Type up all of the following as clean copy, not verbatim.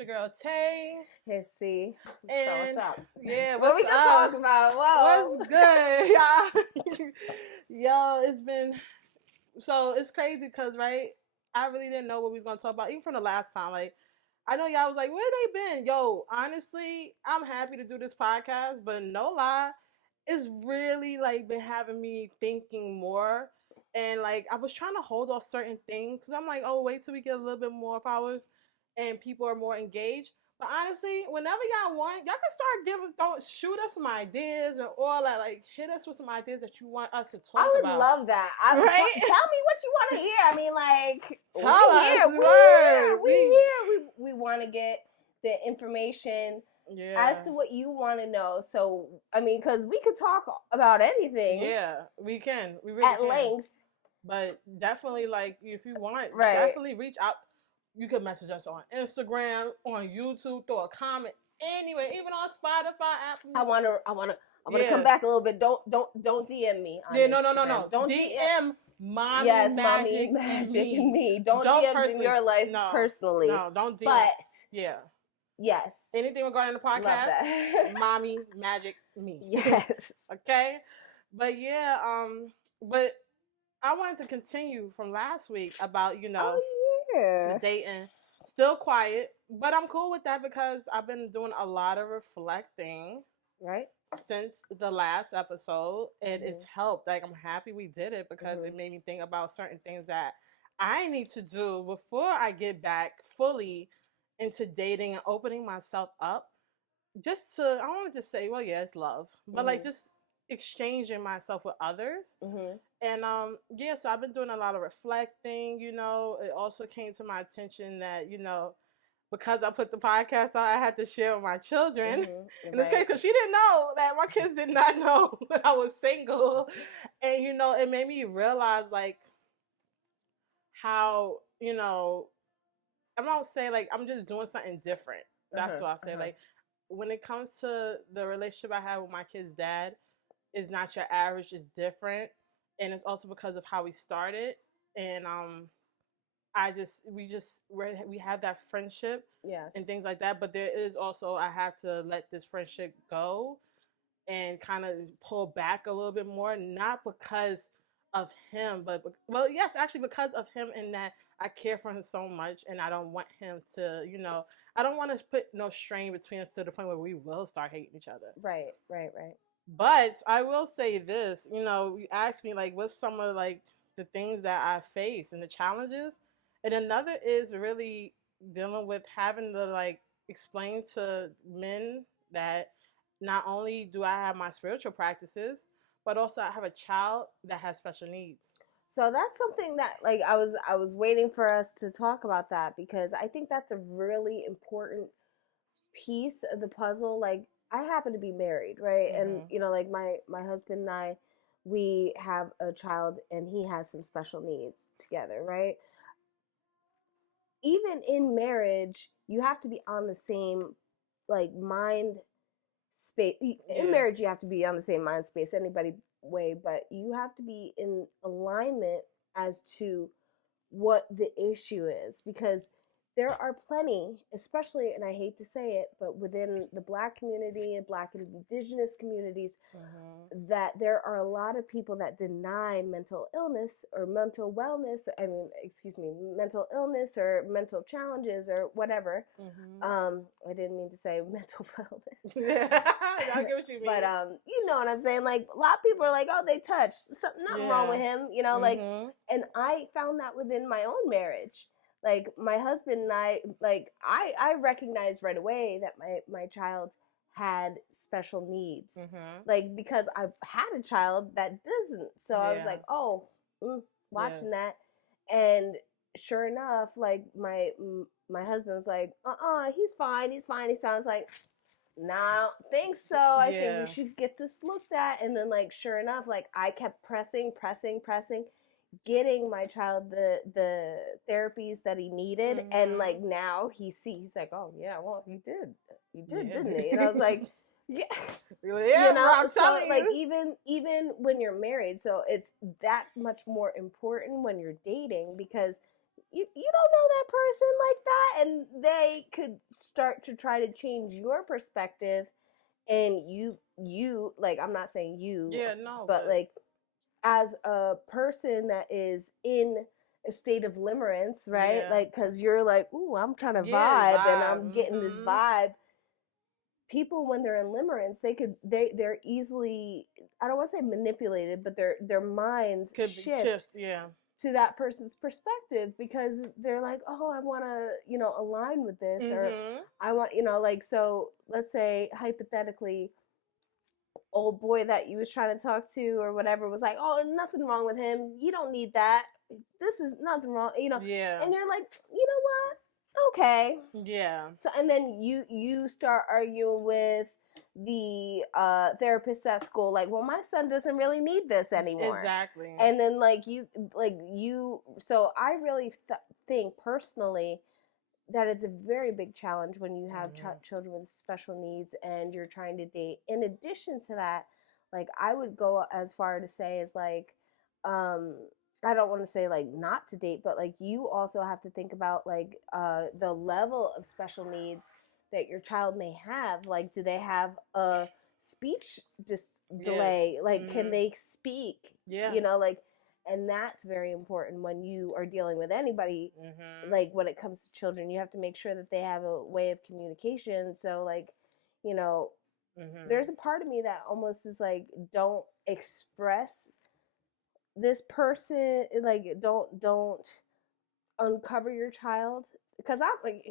your girl Tay. Hey, C. And So what's up? Yeah, What we gonna talk about? Whoa. What's good, y'all? Yo, it's crazy because I really didn't know what we was gonna talk about even from the last time. Like, I know y'all was like, where they been? Yo, honestly, I'm happy to do this podcast, but no lie, it's really like been having me thinking more. And like I was trying to hold off certain things because I'm like, oh, wait till we get a little bit more followers and people are more engaged. But honestly, whenever y'all want, y'all can start don't shoot us some ideas and all that. Like, hit us with some ideas that you want us to talk I would about. love that. Right? Tell me what you want to hear. I mean, like, Tell us. We here. We want to get the information Yeah. as to what you want to know. So, I mean, because we could talk about anything. Yeah, we can. We really at can. length. But definitely, like, if you want, Right. definitely reach out. You can message us on Instagram, on YouTube, throw a comment anywhere, even on Spotify, Apple. I wanna come back a little bit. Don't DM me. Yeah, no. Don't DM Mommy Magic and me. Don't DM in your life personally. No, don't DM. But yeah. Yes. Anything regarding the podcast, love that. Mommy Magic me. Yes. Okay. But yeah, but I wanted to continue from last week about, the dating. Still quiet, but I'm cool with that because I've been doing a lot of reflecting since the last episode, and it's helped. Like, I'm happy we did it because it made me think about certain things that I need to do before I get back fully into dating and opening myself up. Just to, I want to just say, well, yeah, it's love, but like just exchanging myself with others. And so I've been doing a lot of reflecting. It also came to my attention that because I put the podcast out, I had to share with my children. And it's crazy because she didn't know that my kids did not know that I was single. And it made me realize like how I don't say like I'm just doing something different. That's what I say. Like, when it comes to the relationship I have with my kid's dad, is not your average, it's different. And it's also because of how we started. And we have that friendship and things like that. But there is also, I have to let this friendship go and kind of pull back a little bit more, not because of him, but yes, actually because of him, in that I care for him so much and I don't want him to, I don't want to put no strain between us to the point where we will start hating each other. Right. But I will say this, you asked me like what's some of like the things that I face and the challenges. And another is really dealing with having to like explain to men that not only do I have my spiritual practices, but also I have a child that has special needs. So that's something that like I was waiting for us to talk about that, because I think that's a really important piece of the puzzle. Like, I happen to be married, right? And like my husband and I, we have a child and he has some special needs together, right? Even in marriage, you have to be on the same like mind space. In marriage, you have to be on the same mind space anybody way, but you have to be in alignment as to what the issue is, because there are plenty, especially, and I hate to say it, but within the Black community and Black and Indigenous communities, that there are a lot of people that deny mental illness or mental wellness. Mental illness or mental challenges or whatever. I didn't mean to say mental wellness. I get what you mean. But you know what I'm saying? Like, a lot of people are like, oh, they touched. Nothing wrong with him, like, and I found that within my own marriage. Like, my husband and I, like, I recognized right away that my child had special needs. Like, because I've had a child that doesn't. So I was like, watching that. And sure enough, like, my husband was like, he's fine. I was like, nah, I don't think so. I think we should get this looked at. And then, like, sure enough, like, I kept pressing, getting my child the therapies that he needed. And like, now he's like, oh yeah, well, he did, didn't he? And I was like, so like, even when you're married, so it's that much more important when you're dating, because you don't know that person like that, and they could start to try to change your perspective. And you like, I'm not saying you, Yeah, no, but like as a person that is in a state of limerence, right? Yeah. Like, because you're like, ooh, I'm trying to Yeah, vibe, and vibe. I'm getting this vibe. People, when they're in limerence, they're easily, I don't want to say manipulated, but their minds Could shift yeah. to that person's perspective, because they're like, oh, I want to, align with this, or I want, like, so let's say hypothetically, old boy that you was trying to talk to or whatever was like, oh, nothing wrong with him, you don't need that, this is nothing wrong, Yeah. and you're like, you know what, okay, yeah. So, and then you start arguing with the therapist at school, like, well, my son doesn't really need this anymore. Exactly. And then so I really think personally that it's a very big challenge when you have children with special needs and you're trying to date. In addition to that, like, I would go as far to say is like, I don't want to say like not to date, but like you also have to think about like the level of special needs that your child may have. Like, do they have a speech delay? Like, can they speak? Yeah. Like, and that's very important when you are dealing with anybody. Like, when it comes to children, you have to make sure that they have a way of communication. So like, there's a part of me that almost is like, don't express this person, like, don't uncover your child, because I'm like,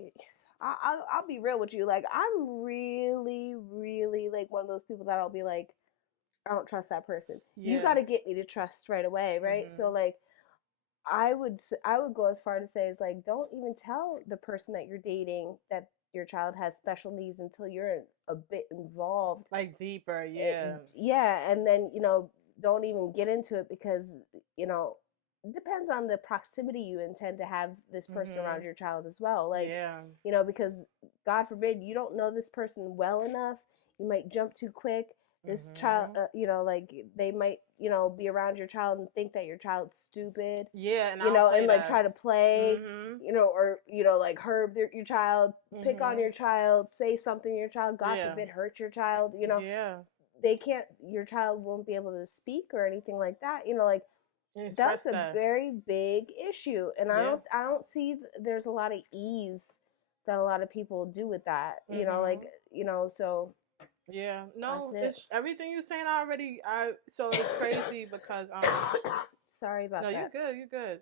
I'll be real with you, like, I'm really like one of those people that I'll be like, I don't trust that person. You got to get me to trust right away, right? So like, I would go as far to say is like, don't even tell the person that you're dating that your child has special needs until you're a bit involved, like deeper. And then don't even get into it, because it depends on the proximity you intend to have this person around your child as well, like, because God forbid you don't know this person well enough, you might jump too quick. This child, like, they might, be around your child and think that your child's stupid. And and like try to play, or like herb your child, pick on your child, say something to your child, God forbid hurt your child. They can't. Your child won't be able to speak or anything like that. Like, that's a very big issue, and I don't see there's a lot of ease that a lot of people do with that. So. Yeah, no, it's everything you're saying already. So it's crazy because sorry about that. No, you're good.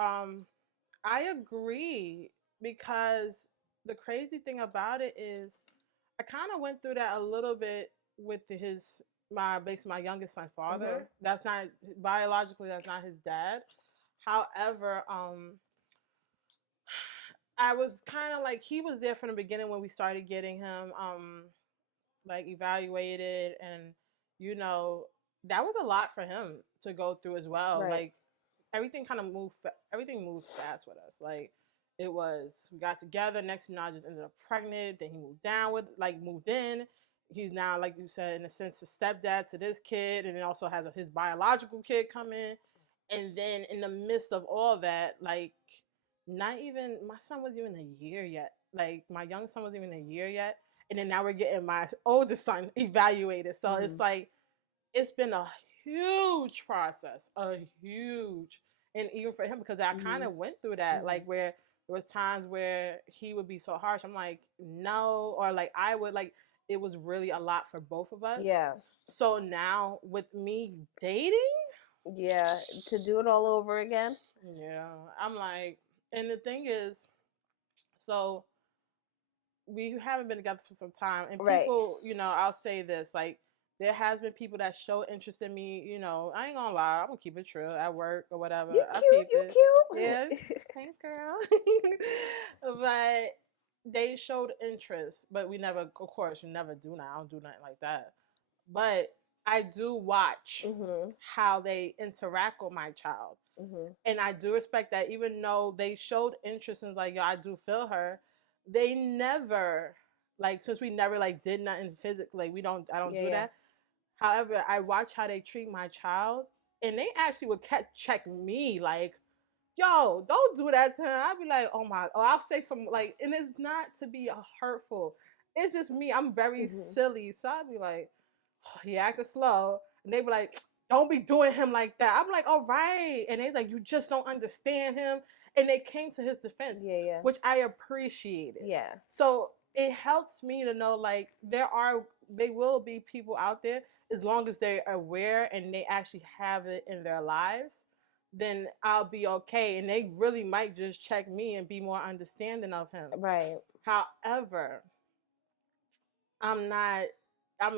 I agree, because the crazy thing about it is I kind of went through that a little bit with my youngest son's father. That's not biologically, that's not his dad. However, I was kind of like, he was there from the beginning when we started getting him like evaluated, and that was a lot for him to go through as well. Right. Like, everything kind of moved fast with us. Like, we got together, next thing you know, I just ended up pregnant, then he moved in. He's now, like you said, in a sense, a stepdad to this kid, and then also has his biological kid come in. And then in the midst of all that, like, not even, my son wasn't even a year yet. Like, my young son wasn't even a year yet. And then now we're getting my oldest son evaluated. So it's like, it's been a huge process, and even for him, because I kind of went through that, like, where there was times where he would be so harsh. I'm like, no, or like I would, like, it was really a lot for both of us. Yeah. So now with me dating, to do it all over again. Yeah, I'm like, and the thing is, so we haven't been together for some time, and people, I'll say this, like, there has been people that show interest in me, I ain't gonna lie, I'm gonna keep it true, at work or whatever. You cute. Yeah, thanks, girl. But they showed interest, but we never, of course, you never do that. I don't do nothing like that. But I do watch how they interact with my child. And I do respect that, even though they showed interest in, like, yo, I do feel her, they never, like, since we never, like, did nothing physically, I don't do that. However, I watch how they treat my child, and they actually would check me, like, yo, don't do that to him. I'd be like, oh my, or I'll say some like, and it's not to be hurtful. It's just me. I'm very silly, so I'd be like, oh, he acted slow, and they be like, don't be doing him like that. I'm like, all right, and they like, you just don't understand him, and they came to his defense, which I appreciated. Yeah. So it helps me to know like there will be people out there as long as they're aware and they actually have it in their lives, then I'll be okay. And they really might just check me and be more understanding of him. Right. However, I'm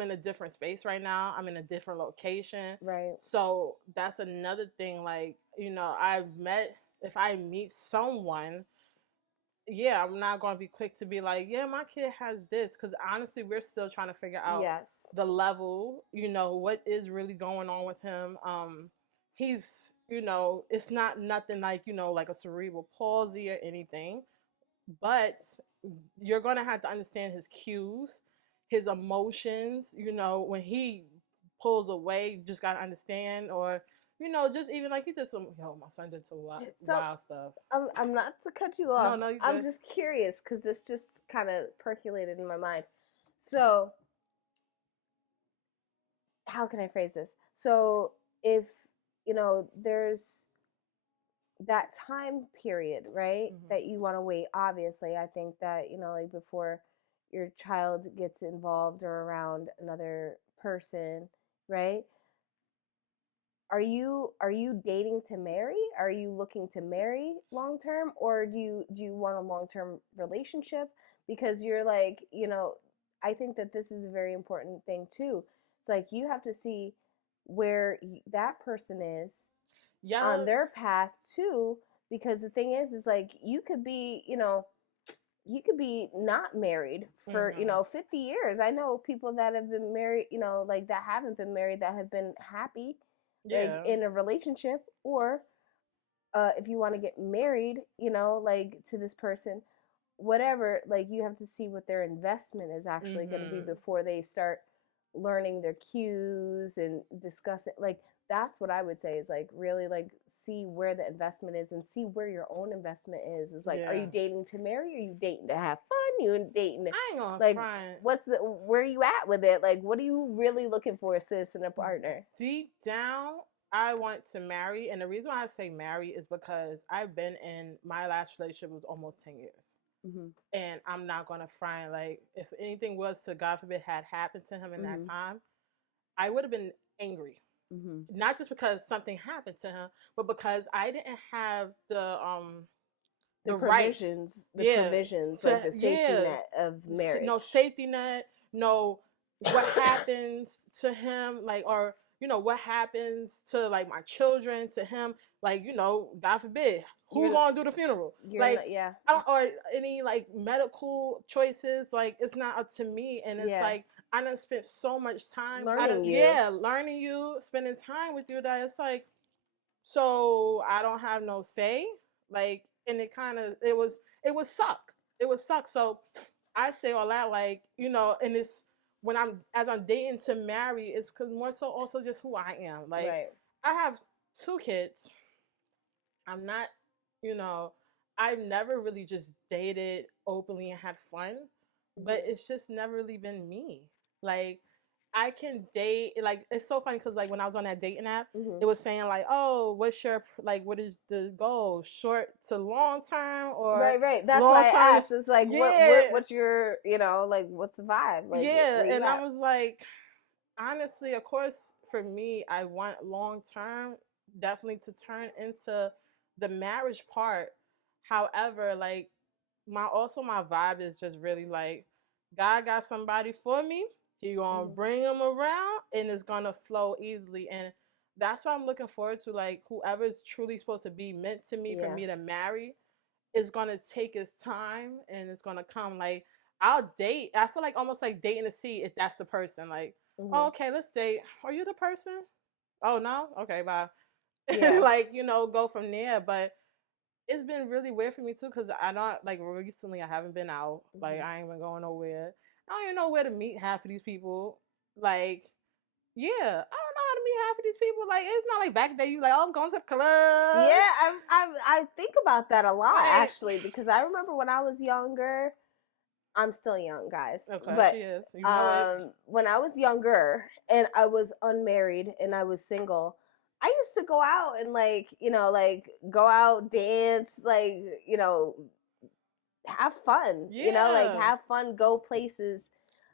in a different space right now. I'm in a different location. Right. So that's another thing. Like, if I meet someone, yeah, I'm not going to be quick to be like, yeah, my kid has this. Because honestly, we're still trying to figure out the level, what is really going on with him. He's, it's not nothing like, like a cerebral palsy or anything. But you're going to have to understand his cues, his emotions, when he pulls away, you just got to understand. Or just even like he did my son did some wild stuff. I'm not to cut you off. No, I'm just curious because this just kind of percolated in my mind. So, how can I phrase this? So, if, there's that time period, right, that you want to wait, obviously, I think that, like before your child gets involved or around another person, right? Are you dating to marry? Are you looking to marry long term, or do you want a long term relationship? Because you're like, I think that this is a very important thing too. It's like you have to see where that person is on their path too. Because the thing is like you could be, you could be not married for 50 years. I know people that have been married, like that haven't been married that have been happy. Like in a relationship, or if you want to get married, like to this person, whatever, like you have to see what their investment is actually going to be before they start learning their cues and discuss it. Like that's what I would say is like really like see where the investment is and see where your own investment is. Is like, are you dating to marry? Or are you dating to have fun? You dating? I ain't gonna like front. where are you at with it? Like what are you really looking for, sis, in a partner? Deep down, I want to marry, and the reason why I say marry is because I've been in my last relationship was almost 10 years. And I'm not gonna front. Like if anything was to God forbid had happened to him in that time, I would have been angry. Not just because something happened to him, but because I didn't have the provisions, provisions, like the safety net of marriage. No safety net, no what happens to him, like, or what happens to like my children, to him, like, God forbid, who's gonna do the funeral? Like, or any like medical choices, like it's not up to me. And it's like I done spent so much time learning you, spending time with you, that it's like, so I don't have no say. Like, and it would suck. It would suck. So I say all that, like, and it's when I'm dating to marry, it's because more so also just who I am. Like, I have 2 kids. I'm not, I've never really just dated openly and had fun, but it's just never really been me. Like, I can date, like, it's so funny because, like, when I was on that dating app, it was saying, like, oh, what is the goal? Short to long term, or right. That's why I asked. It's like, what's your, like, what's the vibe? Like, and I was like, honestly, of course, for me, I want long term, definitely to turn into the marriage part. However, like, my vibe is just really like, God got somebody for me. He gonna bring them around, and it's gonna flow easily. And that's what I'm looking forward to. Like, whoever's truly supposed to be meant to me for me to marry is gonna take its time, and it's gonna come. Like, I'll date. I feel like almost like dating to see if that's the person. Like, oh, okay, let's date. Are you the person? Oh no, okay, bye. Like, go from there. But it's been really weird for me too, because I don't, like, recently I haven't been out. Like, I ain't been going nowhere. I don't even know where to meet half of these people. Like, yeah, I don't know how to meet half of these people. Like, it's not like back then you like, oh, I'm going to the club. Yeah, I think about that a lot, actually, because I remember when I was younger. I'm still young, guys. Okay, but she is. You know it. When I was younger and I was unmarried and I was single, I used to go out and go out, dance, have fun. Yeah. Have fun, go places.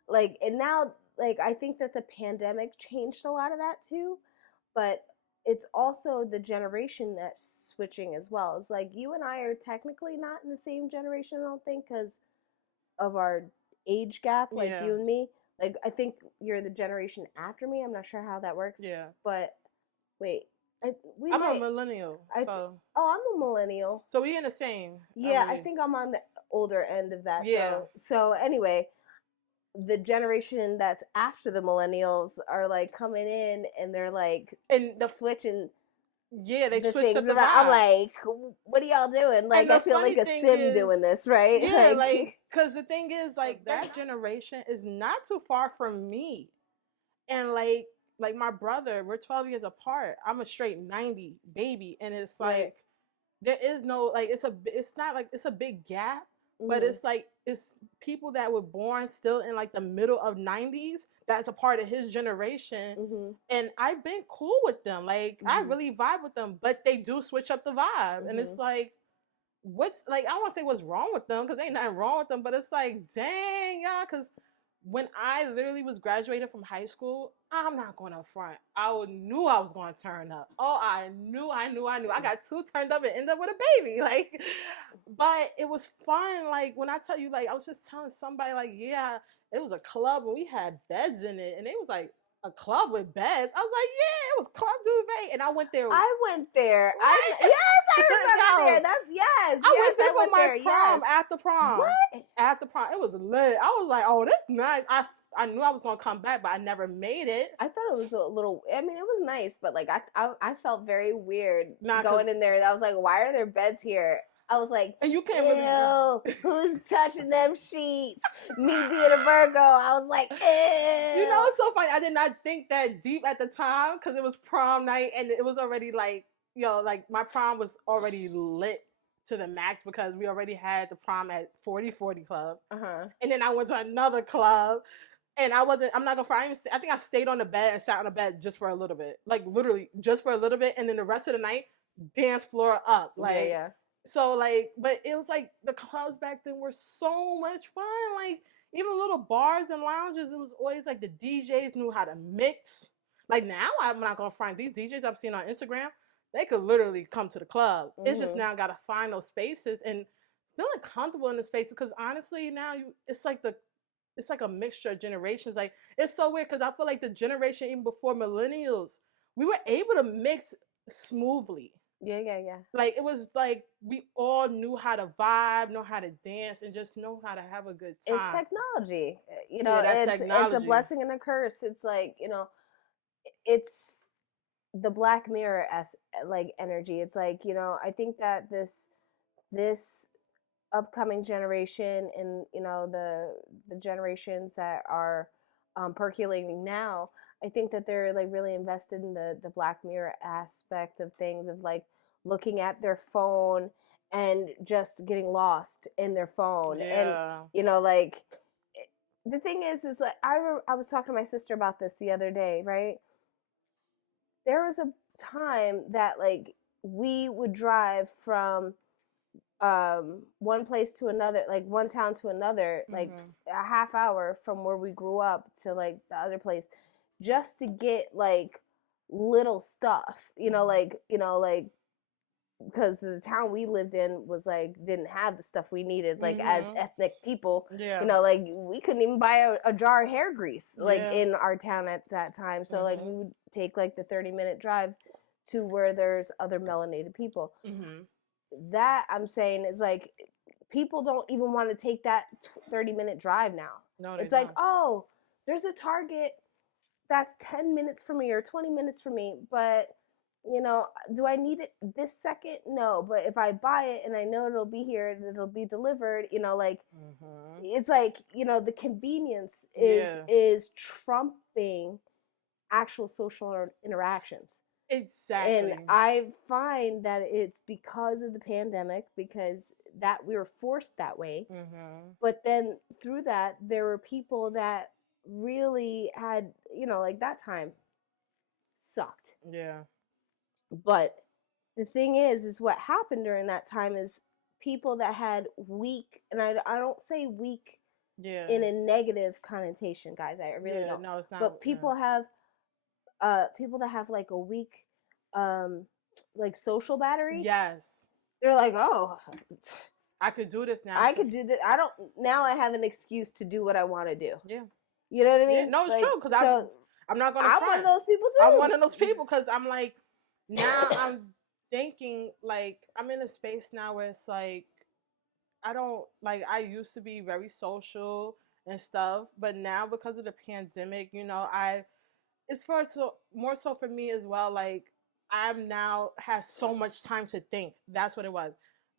And now I think that the pandemic changed a lot of that too, but it's also the generation that's switching as well. It's like you and I are technically not in the same generation, I don't think, because of our age gap, you and me. I think you're the generation after me. I'm not sure how that works. Yeah. But wait, I'm a millennial. I'm a millennial. So we in the same. Yeah, I think I'm on the older end of that. Yeah. Though. So anyway, the generation that's after the millennials are coming in and they're switching. Yeah, they switched things around. I'm like, what are y'all doing? I feel like a sim doing this, right? Yeah, because the thing is, that generation is not too far from me, and like my brother, we're 12 years apart. I'm a straight 90 baby, and it's like there is no it's not it's a big gap. But it's it's people that were born still in the middle of 90s that's a part of his generation. And I've been cool with them. I really vibe with them, but they do switch up the vibe. And it's what's I don't want to say what's wrong with them, because ain't nothing wrong with them, but it's dang, y'all, because when I literally was graduating from high school, I'm not going to front. I knew I was going to turn up. Oh, I knew. I got too turned up and ended up with a baby. But it was fun. When I tell you, I was just telling somebody, yeah, it was a club and we had beds in it. And it was a club with beds. I was yeah, it was Club Duvet. And I went there. I went there. Yes, I remember there. I went there for my prom, after prom. What? After prom. It was lit. I was oh, that's nice. I knew I was going to come back, but I never made it. I thought it was a little, it was nice, but I felt very weird going in there. I was why are there beds here? I was and you can't really. Who's touching them sheets? Me being a Virgo, I was ew. You know, it's so funny. I did not think that deep at the time because it was prom night and it was already my prom was already lit to the max because we already had the prom at 40/40 Club. And then I went to another club. And I'm not gonna fry. I think I stayed on the bed and sat on the bed just for a little bit. Literally just for a little bit. And then the rest of the night, dance floor up. Yeah. So but it was the clubs back then were so much fun. Even little bars and lounges, it was always the DJs knew how to mix. Now I'm not gonna find these DJs I've seen on Instagram, they could literally come to the club. It's just now gotta find those spaces and feeling comfortable in the spaces, because honestly now it's a mixture of generations. It's so weird because I feel the generation even before millennials, we were able to mix smoothly. Yeah. It was we all knew how to vibe, know how to dance, and just know how to have a good time. It's technology. It's a blessing and a curse. It's it's the Black Mirror as energy. It's I think that this upcoming generation and the generations that are percolating now, I think that they're really invested in the Black Mirror aspect of things, of looking at their phone and just getting lost in their phone. Yeah. And the thing is I was talking to my sister about this the other day, right? There was a time that we would drive from one place to another, one town to another, a half hour from where we grew up to the other place, just to get little stuff, because the town we lived in was didn't have the stuff we needed as ethnic people. Yeah. We couldn't even buy a jar of hair grease in our town at that time. So we would take the 30-minute drive to where there's other melanated people. That I'm saying is people don't even want to take that 30-minute drive now. No, it's oh, there's a Target that's 10 minutes for me or 20 minutes for me, but do I need it this second? No, but if I buy it and I know it'll be here and it'll be delivered, it's the convenience is trumping actual social interactions. Exactly. And I find that it's because of the pandemic, because that we were forced that way. Mm-hmm. But then through that, there were people that really had, like that time sucked. Yeah. But the thing is what happened during that time is people that had weak, and I don't say weak in a negative connotation, guys. I really don't. No, it's not. But people have people that have like a weak like social battery. Yes. They're like, oh, I could do this now. I could do this. Now I have an excuse to do what I want to do. Yeah. You know what I mean? Yeah, no, it's true. Because I'm not going to front. I'm one of those people too. I'm one of those people because I'm like, now I'm thinking, like, I'm in a space now where it's like, I used to be very social and stuff, but now because of the pandemic, it's more so for me as well. Like, I'm now has so much time to think. That's what it was.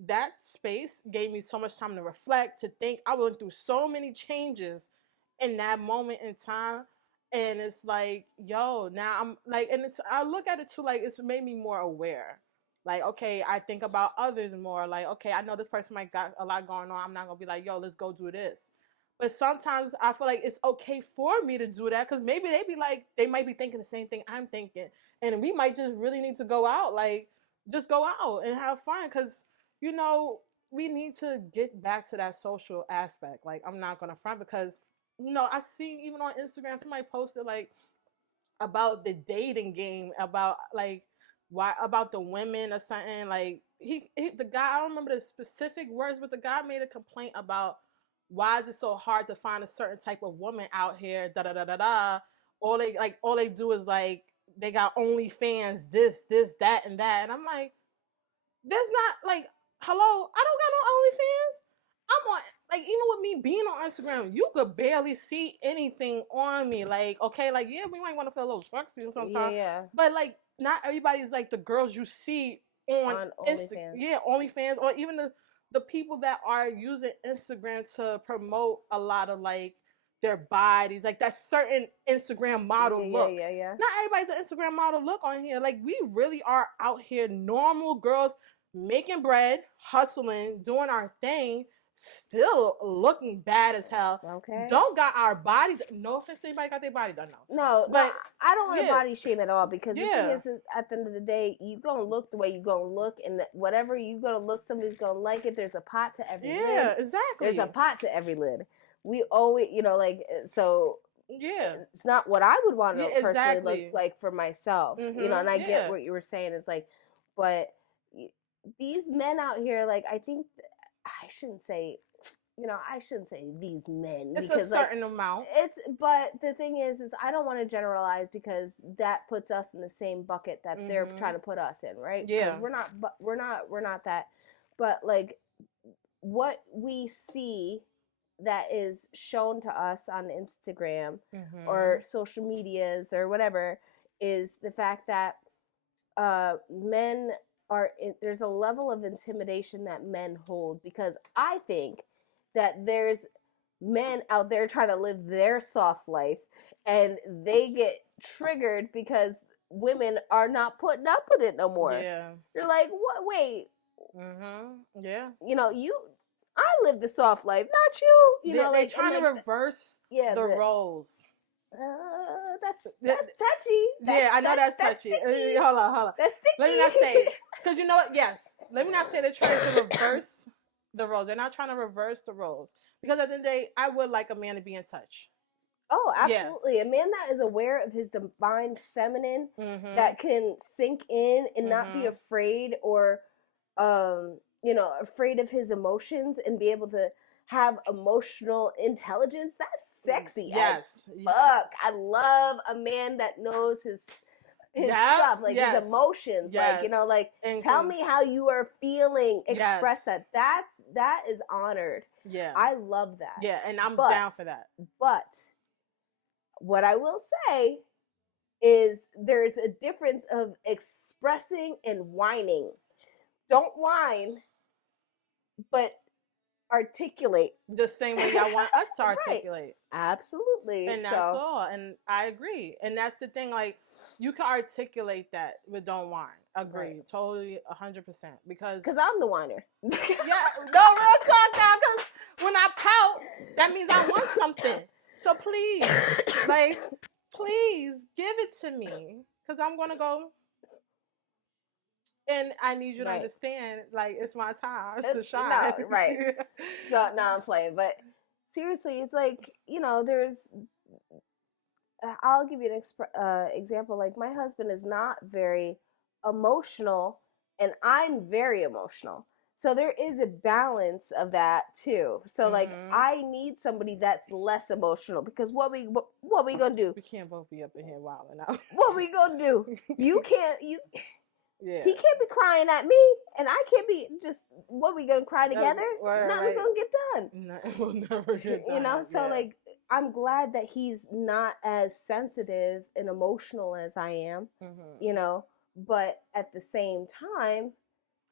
That space gave me so much time to reflect, to think. I went through so many changes in that moment in time. And it's like, yo, now I'm like, and I look at it too, like, it's made me more aware. Like, okay, I think about others more. Like, okay, I know this person might got a lot going on. I'm not going to be like, yo, let's go do this. But sometimes I feel like it's okay for me to do that because maybe they might be thinking the same thing I'm thinking. And we might just really need to go out, like, just go out and have fun because, we need to get back to that social aspect. Like, I'm not going to front because, I see even on Instagram, somebody posted, like, about the dating game, about, like, why, about the women or something. Like, the guy, I don't remember the specific words, but the guy made a complaint about why is it so hard to find a certain type of woman out here, da da da da da. All they do is, like, they got OnlyFans, this, that, and that. And I'm like, there's not, like, hello, I don't got no OnlyFans. I'm on, like, even with me being on Instagram, you could barely see anything on me. Like, okay, like, yeah, we might want to feel a little sexy sometimes. Yeah. But, like, not everybody's like the girls you see on OnlyFans. Yeah, OnlyFans, or even the people that are using Instagram to promote a lot of, like, their bodies, like that certain Instagram model look. Yeah. Not everybody's an Instagram model look on here. Like, we really are out here, normal girls, making bread, hustling, doing our thing, still looking bad as hell. Okay. Don't got our body. No offense to anybody got their body done. No, but I don't want to body shame at all because the thing is, at the end of the day, you gonna look the way you gonna look, and whatever you gonna look, somebody's gonna like it. There's a pot to every lid. Yeah, exactly. There's a pot to every lid. We always, like, so. Yeah, it's not what I would want to personally look like for myself, and I get what you were saying. It's like, but these men out here, like, I think I shouldn't say these men. It's because, a certain amount. But the thing is I don't want to generalize because that puts us in the same bucket that they're trying to put us in, right? Yeah. Because we're not that. But, like, what we see that is shown to us on Instagram or social medias or whatever is the fact that men there's a level of intimidation that men hold, because I think that there's men out there trying to live their soft life and they get triggered because women are not putting up with it no more. Yeah. You're like, what? Wait. Yeah. I live the soft life, not you. They're trying to reverse the roles. That's touchy. I know that's touchy. Hold on. That's sticky. Let me not say, because you know what? Yes. Let me not say they're trying to reverse the roles. They're not trying to reverse the roles. Because at the end of the day, I would like a man to be in touch. Oh, absolutely. Yeah. A man that is aware of his divine feminine, that can sink in and not be afraid or, afraid of his emotions and be able to have emotional intelligence. That's sexy as fuck. I love a man that knows his stuff, like his emotions, like, tell me how you are feeling, express that. That is honored. Yeah. I love that. Yeah, and I'm down for that. But what I will say is there's a difference of expressing and whining. Don't whine, but articulate the same way y'all want us to articulate. Right. Absolutely. And that's all. And I agree. And that's the thing. Like, you can articulate that, but don't whine. Agree. Right. Totally 100%. Because I'm the whiner. Yeah, no, real talk now. Because when I pout, that means I want something. So please, please give it to me. Because I'm going to go. And I need you to understand, like, it's my time to shine. No, right. So, no, I'm playing. But seriously, it's like, I'll give you an example. Like, my husband is not very emotional, and I'm very emotional. So there is a balance of that too. So like, I need somebody that's less emotional, because what we gonna do? We can't both be up in here wilding out. What we gonna do? You can't. Yeah. He can't be crying at me, and I can't be just. What we gonna cry together? Nothing's gonna get done. Nothing will never get done. So like, I'm glad that he's not as sensitive and emotional as I am. But at the same time,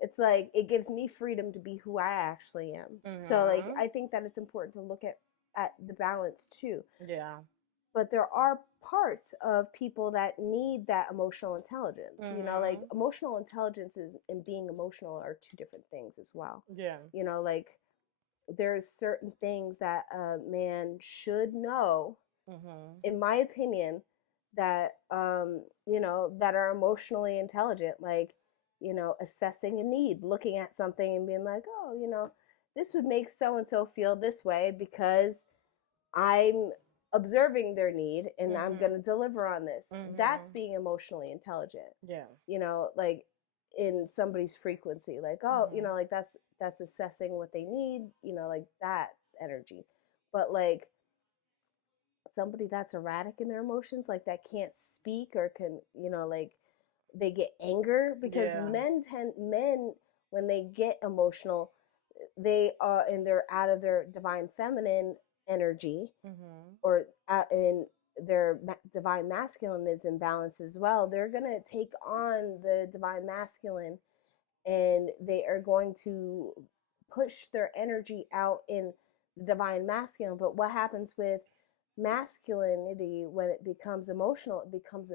it's like, it gives me freedom to be who I actually am. So like, I think that it's important to look at the balance too. Yeah. But there are parts of people that need that emotional intelligence. Like, emotional intelligence and being emotional are two different things as well. Yeah. Like, there's certain things that a man should know, in my opinion, that that are emotionally intelligent, like, assessing a need, looking at something and being like, oh, this would make so and so feel this way because I'm observing their need and I'm going to deliver on this. That's being emotionally intelligent. Yeah. Like, in somebody's frequency, like, like, that's assessing what they need, like that energy. But like, somebody that's erratic in their emotions, like, that can't speak or can, like, they get anger, because men when they get emotional, they are, and they're out of their divine feminine energy, or in their divine masculine is in balance as well. They're going to take on the divine masculine, and they are going to push their energy out in the divine masculine. But what happens with masculinity when it becomes emotional? It becomes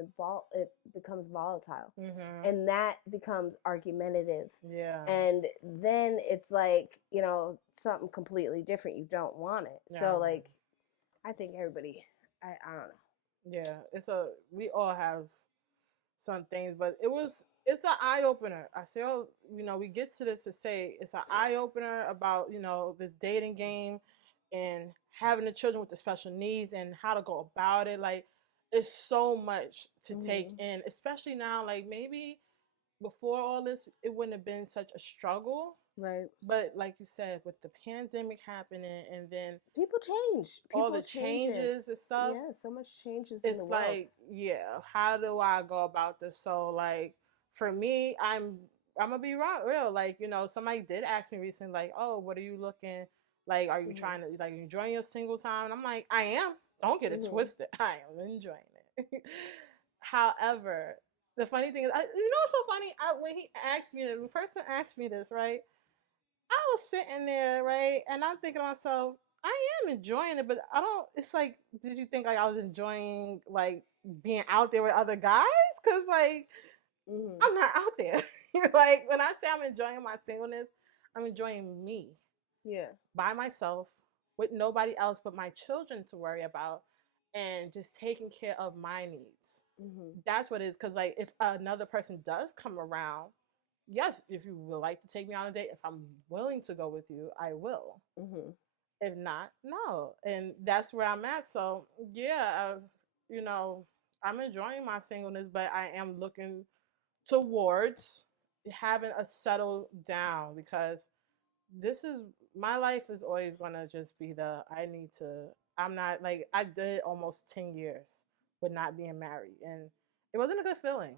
volatile, and that becomes argumentative. And then it's like, something completely different. You don't want it. So like, I think everybody, I don't know. We all have some things, but it's an eye opener. I say, we get to this to say it's an eye opener about, this dating game and having the children with the special needs and how to go about it. Like, it's so much to take in, especially now. Like, maybe before all this, it wouldn't have been such a struggle. Right. But like you said, with the pandemic happening, and then people change. All the changes and stuff. Yeah, so much changes in the world. It's like, how do I go about this? So like, for me, I'm gonna be real. Like, somebody did ask me recently, like, oh, what are you looking? Like, are you trying to, like, enjoying your single time? And I'm like, I am. Don't get it twisted. I am enjoying it. However, the funny thing is, what's so funny? When he asked me this, the person asked me this, right? I was sitting there, right? And I'm thinking to myself, I am enjoying it, but I don't, it's like, did you think like I was enjoying like being out there with other guys? Because like, I'm not out there. Like, when I say I'm enjoying my singleness, I'm enjoying me. Yeah. By myself, with nobody else but my children to worry about, and just taking care of my needs. That's what it is. Because like, if another person does come around, yes, if you would like to take me on a date, if I'm willing to go with you, I will. If not, no. And that's where I'm at. So yeah, I'm enjoying my singleness, but I am looking towards having a settle down, because my life is always gonna just be I'm not, like, I did almost 10 years with not being married, and it wasn't a good feeling.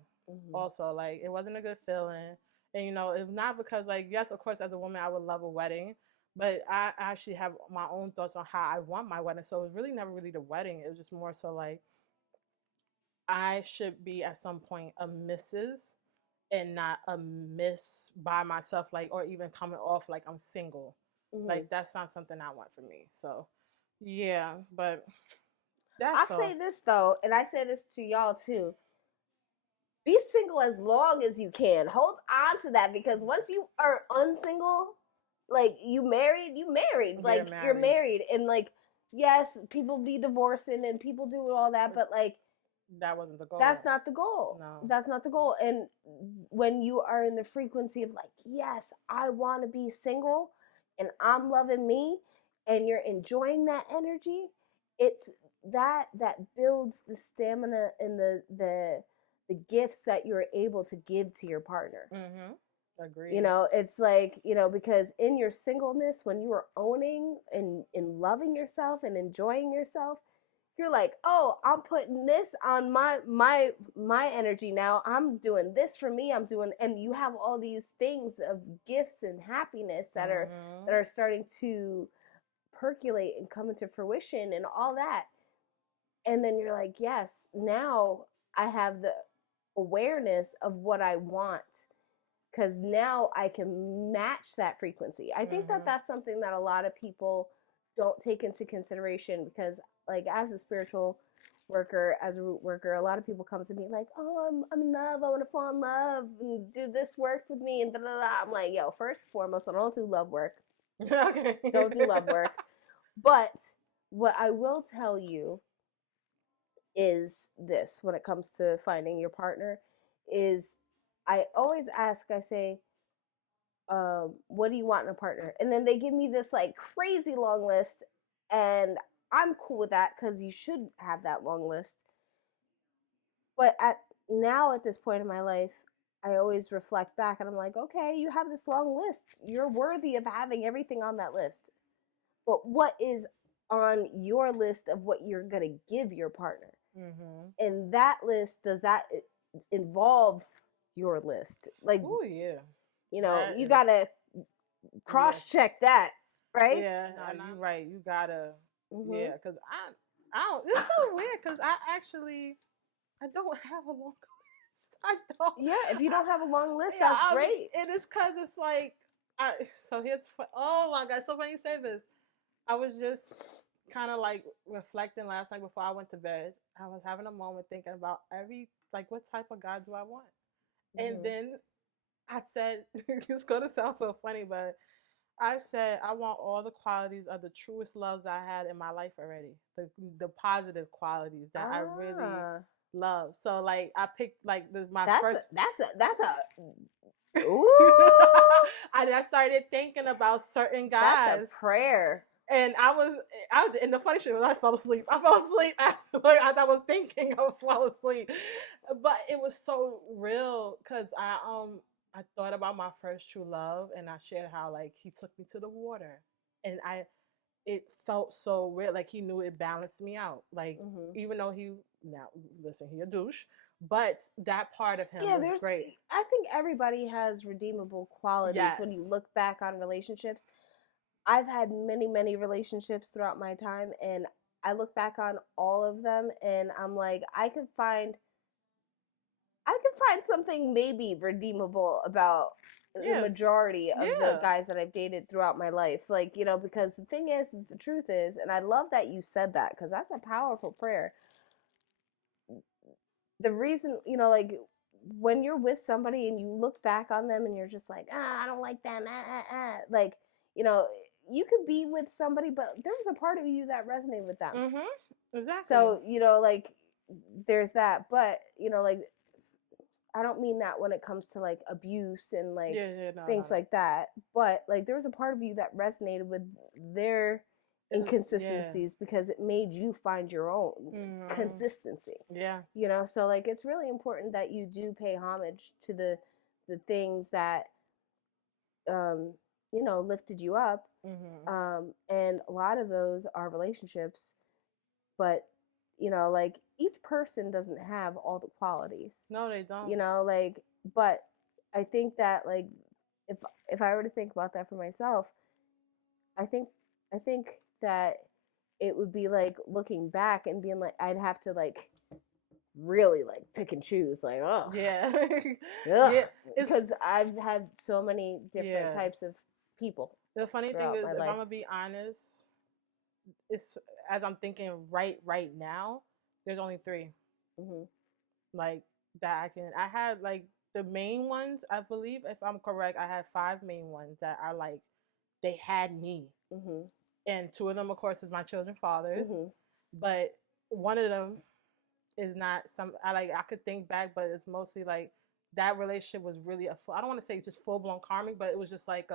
Also, like, it wasn't a good feeling. And it's not because, like, yes, of course, as a woman I would love a wedding, but I actually have my own thoughts on how I want my wedding. So it was really never really the wedding. It was just more so like, I should be at some point a Mrs. and not a miss by myself, like, or even coming off like I'm single. Like that's not something I want for me. So yeah, but I say this though, and I say this to y'all too. Be single as long as you can. Hold on to that, because once you are unsingle, like you married, like you're married, and like yes, people be divorcing and people do all that, but like that wasn't the goal. That's not the goal. No. That's not the goal. And when you are in the frequency of like, yes, I want to be single and I'm loving me, and you're enjoying that energy, it's that builds the stamina and the gifts that you're able to give to your partner. Agreed. You know, it's like, you know, because in your singleness, when you are owning and loving yourself and enjoying yourself, you're like, oh, I'm putting this on my energy now. I'm doing this for me. I'm doing, and you have all these things of gifts and happiness that are starting to percolate and come into fruition and all that. And then you're like, yes, now I have the awareness of what I want, because now I can match that frequency. I think that that's something that a lot of people don't take into consideration, because like as a spiritual worker, as a root worker, a lot of people come to me like, oh, I'm in love, I want to fall in love and do this work with me and blah, blah, blah. I'm like, yo, first and foremost, I don't do love work. Okay. Don't do love work. But what I will tell you is this, when it comes to finding your partner, is I always ask, I say, what do you want in a partner? And then they give me this like crazy long list, and I'm cool with that because you should have that long list. But at this point in my life, I always reflect back and I'm like, okay, you have this long list. You're worthy of having everything on that list. But what is on your list of what you're going to give your partner? And that list, does that involve your list? Like, oh yeah, you know, you got to cross-check that, right? Yeah, no, you're right. You got to, yeah, because I don't, it's so weird because I don't have a long list. I don't. Yeah, if you don't have a long list, that's great. It is because it's like, so here's, oh my God, so funny you say this. I was just kind of like reflecting last night before I went to bed. I was having a moment thinking about what type of God do I want? And then I said, it's going to sound so funny, but I said, I want all the qualities of the truest loves I had in my life already. The positive qualities that I really love. So like I picked like first. That's a ooh. I started thinking about certain guys. That's a prayer. And and the funny shit was I fell asleep. I was thinking, I fell asleep. But it was so real because I thought about my first true love, and I shared how like he took me to the water, and it felt so real. Like he knew it balanced me out. Like even though he a douche, but that part of him was great. I think everybody has redeemable qualities when you look back on relationships. I've had many, many relationships throughout my time, and I look back on all of them, and I'm like, I could find something maybe redeemable about the majority of the guys that I've dated throughout my life. Like, you know, because the thing is the truth is, and I love that you said that, because that's a powerful prayer. The reason, you know, like when you're with somebody and you look back on them and you're just like, I don't like them, like, you know, you could be with somebody, but there was a part of you that resonated with them. Exactly. So, you know, like, there's that. But, you know, like, I don't mean that when it comes to, like, abuse and, like, things like that. But, like, there was a part of you that resonated with their inconsistencies because it made you find your own consistency. Yeah. You know, so, like, it's really important that you do pay homage to the things that, you know, lifted you up. And a lot of those are relationships, but, you know, like each person doesn't have all the qualities. No, they don't. You know, like, but I think that, like, if I were to think about that for myself, I think that it would be like looking back and being like, I'd have to like really like pick and choose, like, oh yeah, yeah, because I've had so many different types of people. The funny thing is, if I'm gonna be honest, it's as I'm thinking right now, there's only 3. Mm-hmm. Like that I had like the main ones, I believe, if I'm correct, I had 5 main ones that are like, they had me. Mm-hmm. And 2 of them, of course, is my children's fathers. Mm-hmm. But one of them is not I could think back, but it's mostly like that relationship was really I don't want to say just full blown karmic, but it was just like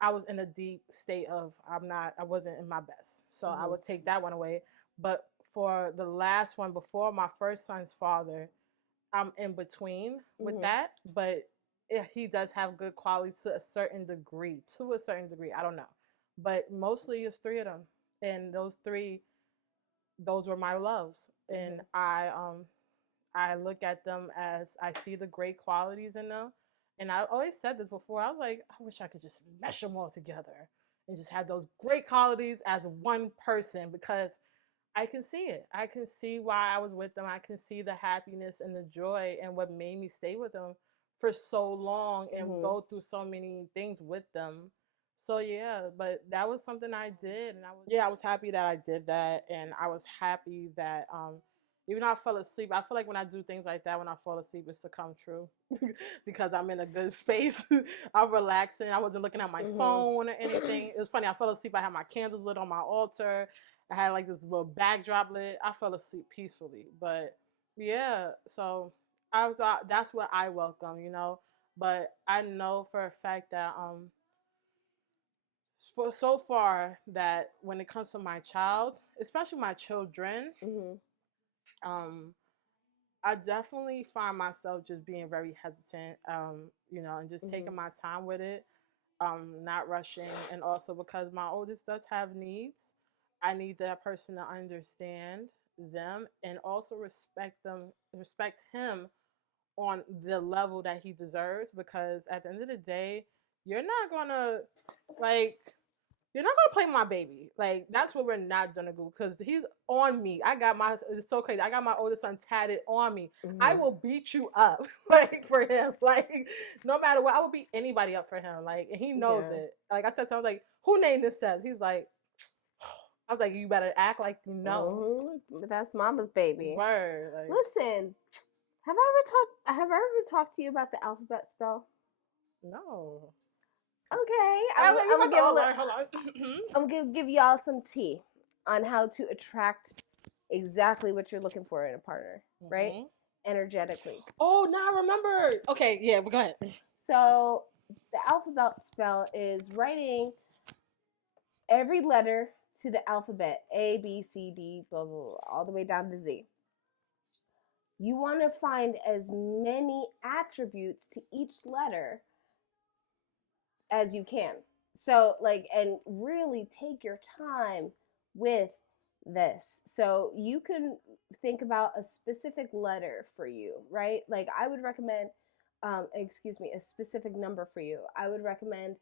I was in a deep state of I wasn't in my best. So I would take that one away. But for the last one before my first son's father, I'm in between with that, but he does have good qualities to a certain degree. I don't know. But mostly it's 3 of them. And those 3, those were my loves. And I look at them as I see the great qualities in them. And I always said this before. I was like, I wish I could just mesh them all together and just have those great qualities as one person, because I can see it. I can see why I was with them. I can see the happiness and the joy and what made me stay with them for so long and go through so many things with them. So yeah, but that was something I did, and I was happy that I did that, and I was happy that even though I fell asleep, I feel like when I do things like that, when I fall asleep, it's to come true because I'm in a good space. I'm relaxing. I wasn't looking at my phone or anything. It was funny. I fell asleep. I had my candles lit on my altar. I had like this little backdrop lit. I fell asleep peacefully. But yeah, so I was. That's what I welcome, But I know for a fact that for so far that when it comes to my child, especially my children, I definitely find myself just being very hesitant, and just taking my time with it, not rushing. And also because my oldest does have needs, I need that person to understand them and also respect him on the level that he deserves, because at the end of the day, you're not gonna like you're not gonna play my baby. Like, that's what we're not gonna do, because he's on me. It's so crazy. I got my oldest son tatted on me. I will beat you up, like, for him. Like, no matter what, I will beat anybody up for him. Like, and he knows it. Like I said to him, like, who named this Seth? He's like, I was like, you better act like you know. That's mama's baby. Word. Like, listen, have I ever talked to you about the alphabet spell? No. Okay, I'm gonna give y'all some tea on how to attract exactly what you're looking for in a partner, right? Energetically. Oh, now I remember. Okay, yeah, but go ahead. So the alphabet spell is writing every letter to the alphabet, A, B, C, D, blah, blah, blah, all the way down to Z. You want to find as many attributes to each letter as you can. So, and really take your time with this. So you can think about a specific letter for you, right? Like, I would recommend, a specific number for you. I would recommend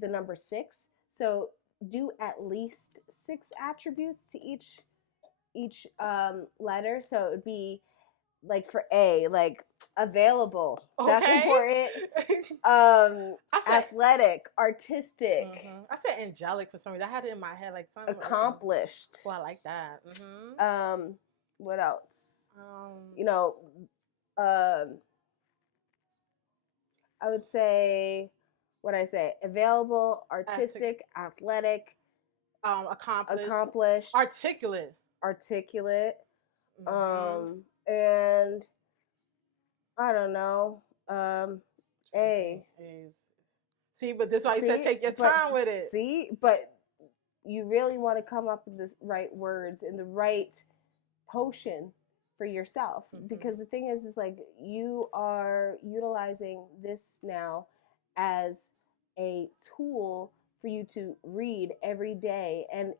the number 6. So do at least 6 attributes to each letter. So it would be, like, for A, like, available. Okay. That's important. Athletic, artistic. I said angelic for some reason. I had it in my head, like, something accomplished. Well, I like that. What else? I would say, available, artistic, athletic, accomplished, articulate. And I don't know. A. See, but this is why you said take your time with it. See, but you really want to come up with the right words and the right potion for yourself, because the thing is like, you are utilizing this now as a tool for you to read every day and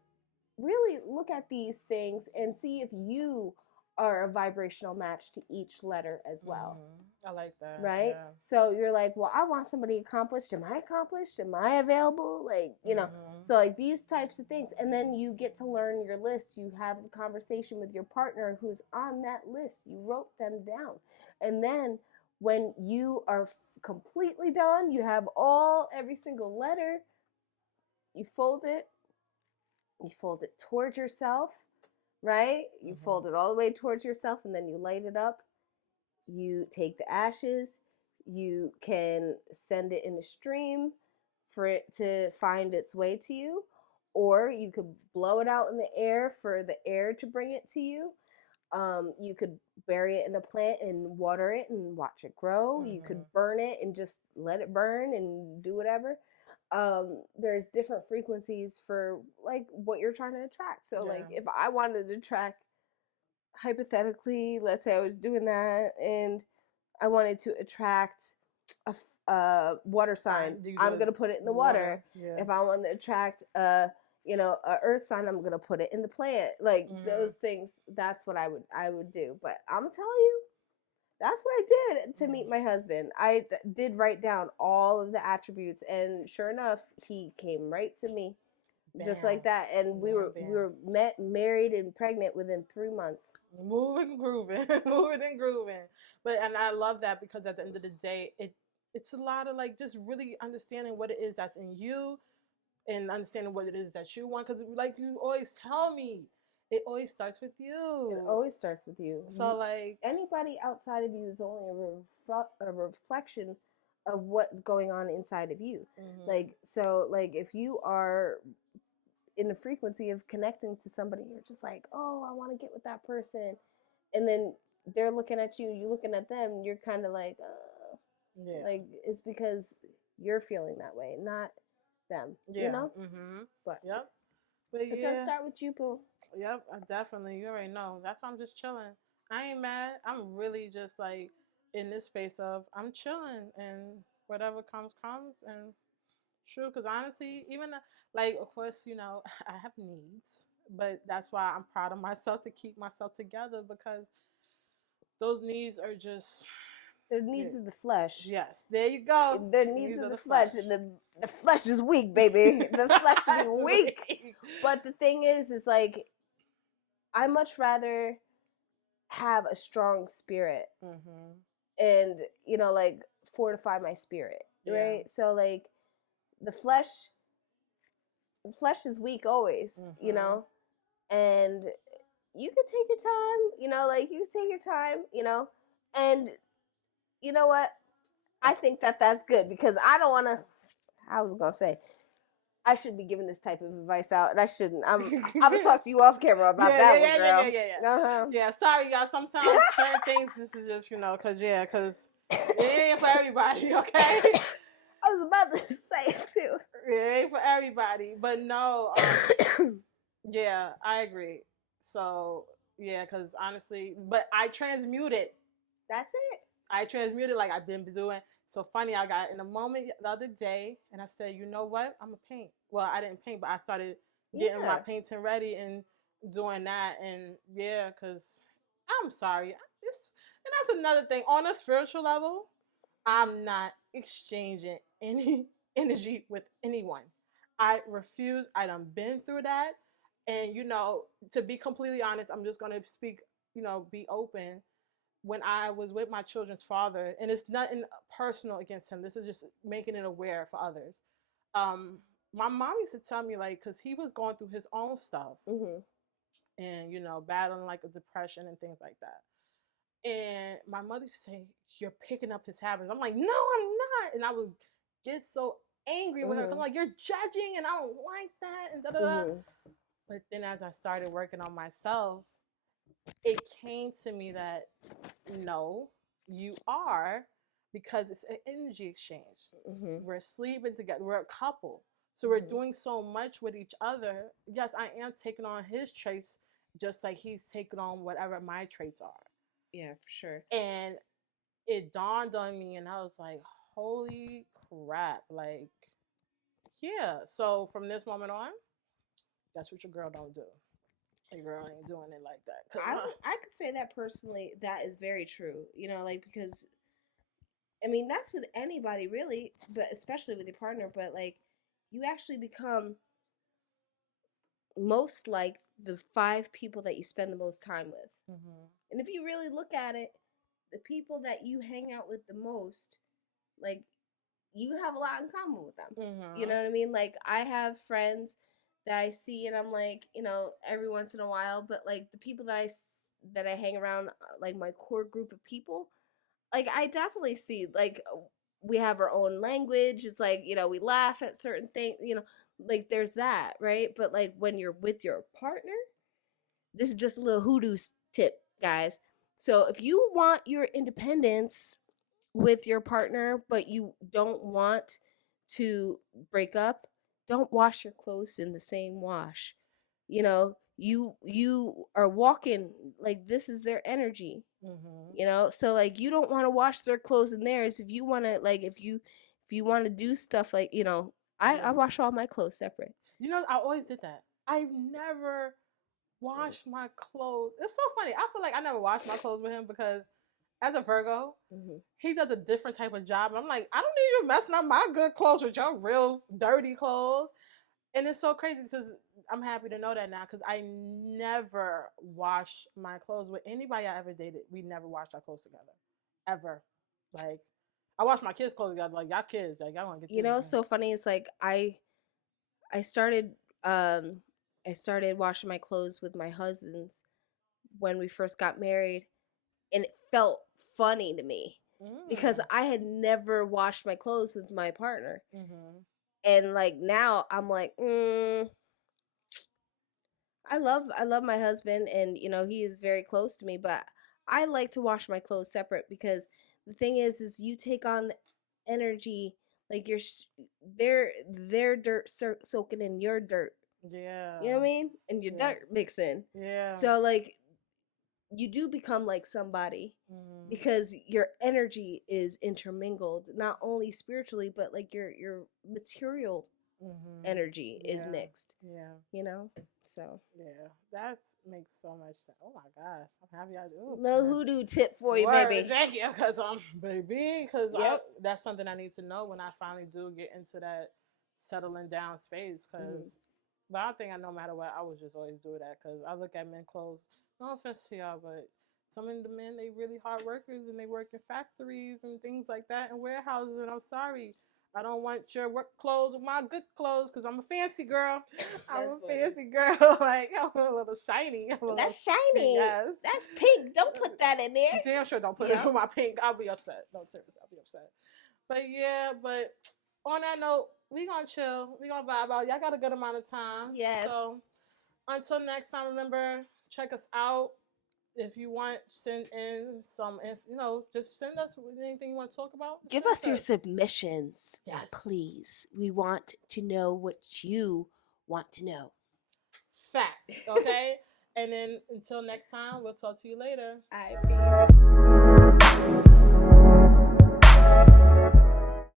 really look at these things and see if you are a vibrational match to each letter as well. I like that. Right? Yeah. So you're like, well, I want somebody accomplished. Am I accomplished? Am I available? Like, so like these types of things. And then you get to learn your list. You have a conversation with your partner who's on that list. You wrote them down. And then when you are completely done, you have every single letter you fold it towards yourself, right? You fold it all the way towards yourself, and then you light it up. You take the ashes, you can send it in a stream for it to find its way to you, or you could blow it out in the air for the air to bring it to you. You could bury it in a plant and water it and watch it grow. You could burn it and just let it burn and do whatever. There's different frequencies for like what you're trying to attract. So like if I wanted to attract, hypothetically, let's say I was doing that and I wanted to attract a water sign, I'm gonna put it in the water. If I want to attract a earth sign, I'm gonna put it in the plant. Like those things, that's what I would do. But I'm telling you, that's what I did to meet my husband. I did write down all of the attributes, and sure enough, he came right to me. Bam. Just like that, and we were met, married, and pregnant within 3 months. Moving, grooving, moving and grooving. And I love that, because at the end of the day, it's a lot of like just really understanding what it is that's in you, and understanding what it is that you want. Because like you always tell me, it always starts with you. It always starts with you. So like anybody outside of you is only a reflection of what's going on inside of you. Like if you are in the frequency of connecting to somebody, you're just like, oh, I want to get with that person, and then they're looking at you, you're looking at them, you're kind of like, like it's because you're feeling that way, not them. You know. But it does start with you, boo. Yep, definitely. You already know. That's why I'm just chilling. I ain't mad. I'm really just like in this space of I'm chilling, and whatever comes. And true, because honestly, even like, of course, I have needs, but that's why I'm proud of myself to keep myself together, because those needs are just they're needs of the flesh. Yes, there you go. They're needs of the flesh. And the flesh is weak, baby. The flesh is weak. But the thing is like, I much rather have a strong spirit and, like fortify my spirit, right? So like the flesh is weak always, and you can take your time, like you can take your time, and you know what? I think that's good, because I was going to say, I shouldn't be giving this type of advice out, and I shouldn't. I'm going to talk to you off camera about that one, girl. Yeah, sorry, y'all. Sometimes certain things, this is just, because it ain't for everybody, okay? I was about to say it, too. It ain't for everybody. But no, yeah, I agree. So, yeah, because honestly, but I transmuted. That's it. I transmuted like I've been doing. So funny, I got in a moment the other day, and I said, you know what? I'm going to paint. Well, I didn't paint, but I started getting my painting ready and doing that. And yeah, because I'm sorry. And that's another thing. On a spiritual level, I'm not exchanging any energy with anyone. I refuse. I done been through that. And, to be completely honest, I'm just going to speak, be open. When I was with my children's father, and it's nothing personal against him, this is just making it aware for others. My mom used to tell me, like, because he was going through his own stuff, and battling like a depression and things like that. And my mother used to say, "You're picking up his habits." I'm like, "No, I'm not," and I would get so angry with her. I'm like, "You're judging, and I don't like that," and da da da. But then as I started working on myself, it came to me that no, you are, because it's an energy exchange. We're sleeping together. We're a couple. So we're doing so much with each other. Yes, I am taking on his traits just like he's taking on whatever my traits are. Yeah, for sure. And it dawned on me, and I was like, holy crap. Like, yeah. So from this moment on, that's what your girl don't do. Your girl ain't doing it like that. I could say that personally, that is very true. Like, because, that's with anybody really, but especially with your partner. But like, you actually become most like the 5 people that you spend the most time with. And if you really look at it, the people that you hang out with the most, like, you have a lot in common with them. You know what I mean? Like, I have friends that I see and I'm like, you know, every once in a while, but like the people that I hang around, like my core group of people, like I definitely see, like, we have our own language. It's like, you know, we laugh at certain things, you know, like there's that, right? But like when you're with your partner, this is just a little hoodoo tip, guys. So if you want your independence with your partner, but you don't want to break up, don't wash your clothes in the same wash. You know, you are walking, like, this is their energy. You know, so like you don't want to wash their clothes in theirs. If you want to, like, if you want to do stuff, like, you know, I wash all my clothes separate. You know, I always did that. I've never washed my clothes. It's so funny. I feel like I never washed my clothes with him because as a Virgo, he does a different type of job. I'm like, I don't need you messing up my good clothes with your real dirty clothes. And it's so crazy because I'm happy to know that now because I never wash my clothes with anybody I ever dated. We never washed our clothes together. Ever. Like, I wash my kids' clothes together. Like, y'all kids. Like, y'all want to get, you know, it's so funny. It's like I started washing my clothes with my husband's when we first got married, and it felt funny to me because I had never washed my clothes with my partner. And like now I'm like, I love my husband, and you know, he is very close to me, but I like to wash my clothes separate because the thing is you take on the energy, like their dirt soaking in your dirt. Yeah. You know what I mean? And your dirt mixing. Yeah. So like you do become like somebody because your energy is intermingled, not only spiritually, but like your material energy is mixed. Yeah. You know? So yeah, that makes so much sense. Oh my gosh, I'm happy I do. Little hoodoo tip for you, baby. Thank you, because that's something I need to know when I finally do get into that settling down space. Because, but I think no matter what, I would just always do that. Because I look at men clothes. No offense to y'all, but some of the men, they really hard workers and they work in factories and things like that and warehouses. And I'm sorry, I don't want your work clothes with my good clothes because I'm a fancy girl. Fancy girl. Like, I'm a little shiny. That's shiny. Yes. That's pink. Don't put that in there. Damn sure don't put it in my pink. I'll be upset. No, seriously, I'll be upset. But yeah, but on that note, we gonna chill. We gonna vibe out. Y'all got a good amount of time. Yes. So until next time, remember, check us out. If you want, send in some, just send us anything you want to talk about. Give us your submissions. Yes. Please. We want to know what you want to know. Facts. Okay? And then until next time, we'll talk to you later. All right, peace.